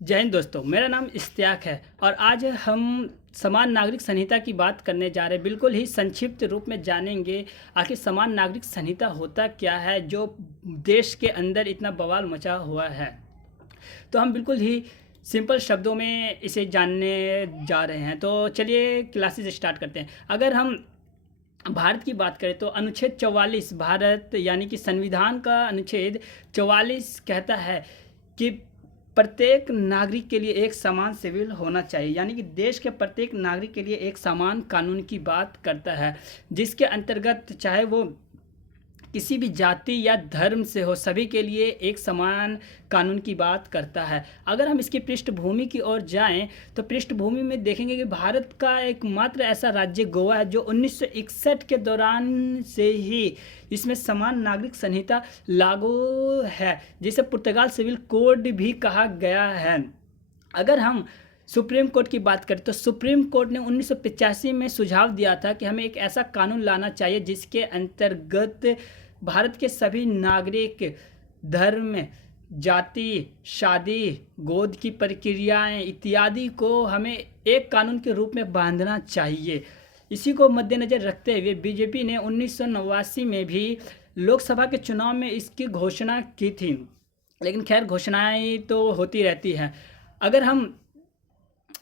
जय हिंद दोस्तों, मेरा नाम इश्तियाक है और आज हम समान नागरिक संहिता की बात करने जा रहे हैं। बिल्कुल ही संक्षिप्त रूप में जानेंगे आखिर समान नागरिक संहिता होता क्या है, जो देश के अंदर इतना बवाल मचा हुआ है। तो हम बिल्कुल ही सिंपल शब्दों में इसे जानने जा रहे हैं। तो चलिए क्लासेस स्टार्ट करते हैं। अगर हम भारत की बात करें तो अनुच्छेद 44 भारत यानी कि संविधान का अनुच्छेद 44 कहता है कि प्रत्येक नागरिक के लिए एक समान सिविल होना चाहिए, यानी कि देश के प्रत्येक नागरिक के लिए एक समान कानून की बात करता है, जिसके अंतर्गत चाहे वो किसी भी जाति या धर्म से हो, सभी के लिए एक समान कानून की बात करता है। अगर हम इसकी पृष्ठभूमि की ओर जाएं तो पृष्ठभूमि में देखेंगे कि भारत का एकमात्र ऐसा राज्य गोवा है जो 1961 के दौरान से ही इसमें समान नागरिक संहिता लागू है, जिसे पुर्तगाल सिविल कोड भी कहा गया है। अगर हम सुप्रीम कोर्ट की बात करें तो सुप्रीम कोर्ट ने 1985 में सुझाव दिया था कि हमें एक ऐसा कानून लाना चाहिए जिसके अंतर्गत भारत के सभी नागरिक धर्म, जाति, शादी, गोद की प्रक्रियाएं इत्यादि को हमें एक कानून के रूप में बांधना चाहिए। इसी को मद्देनज़र रखते हुए बीजेपी ने 1989 में भी लोकसभा के चुनाव में इसकी घोषणा की थी, लेकिन खैर घोषणाएं तो होती रहती हैं। अगर हम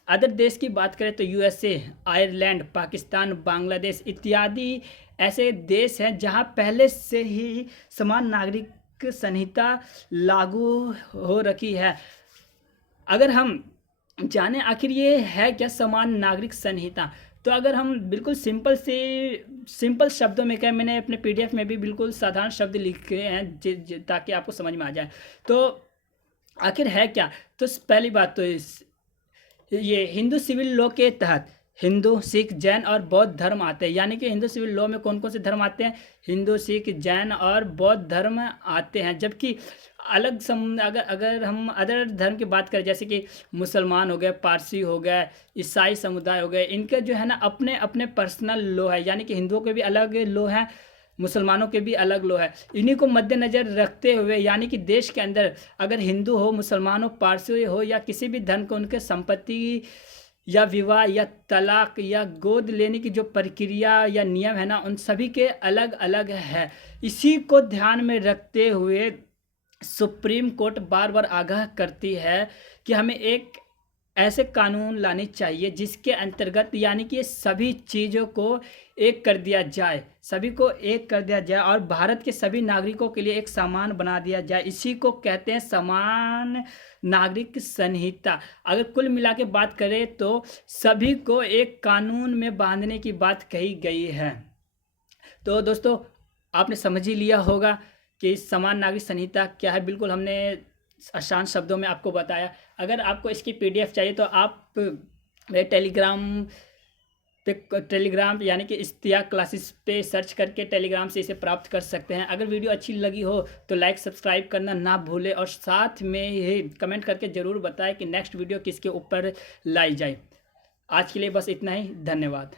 अदर देश की बात करें तो यूएसए, आयरलैंड, पाकिस्तान, बांग्लादेश इत्यादि ऐसे देश हैं जहां पहले से ही समान नागरिक संहिता लागू हो रखी है। अगर हम जाने आखिर ये है क्या समान नागरिक संहिता, तो अगर हम बिल्कुल सिंपल शब्दों में कहें, मैंने अपने पीडीएफ में भी बिल्कुल साधारण शब्द लिखे हैं ताकि आपको समझ में आ जाए। तो आखिर है क्या, तो पहली बात तो ये हिंदू सिविल लॉ के तहत हिंदू, सिख, जैन और बौद्ध धर्म आते हैं। यानी कि हिंदू सिविल लॉ में कौन कौन से धर्म आते हैं? हिंदू, सिख, जैन और बौद्ध धर्म आते हैं। जबकि अगर हम अदर धर्म की बात करें, जैसे कि मुसलमान हो गए, पारसी हो गए, ईसाई समुदाय हो गए, इनके जो है ना अपने अपने पर्सनल लॉ है। यानी कि हिंदुओं के भी अलग लॉ है, मुसलमानों के भी अलग लॉ है। इन्हीं को मद्देनज़र रखते हुए, यानी कि देश के अंदर अगर हिंदू हो, मुसलमान हो, पारसी हो या किसी भी धर्म को, उनके संपत्ति या विवाह या तलाक या गोद लेने की जो प्रक्रिया या नियम है ना, उन सभी के अलग अलग है। इसी को ध्यान में रखते हुए सुप्रीम कोर्ट बार बार आगाह करती है कि हमें एक ऐसे कानून लाने चाहिए जिसके अंतर्गत यानी कि सभी चीज़ों को एक कर दिया जाए, सभी को एक कर दिया जाए और भारत के सभी नागरिकों के लिए एक समान बना दिया जाए। इसी को कहते हैं समान नागरिक संहिता। अगर कुल मिला के बात करें तो सभी को एक कानून में बांधने की बात कही गई है। तो दोस्तों, आपने समझ ही लिया होगा कि समान नागरिक संहिता क्या है। बिल्कुल हमने आसान शब्दों में आपको बताया। अगर आपको इसकी पीडीएफ चाहिए तो आप मेरे टेलीग्राम यानी कि इश्तियाक क्लासेस पे सर्च करके टेलीग्राम से इसे प्राप्त कर सकते हैं। अगर वीडियो अच्छी लगी हो तो लाइक सब्सक्राइब करना ना भूलें और साथ में ये कमेंट करके ज़रूर बताएं कि नेक्स्ट वीडियो किसके ऊपर लाई जाए। आज के लिए बस इतना ही। धन्यवाद।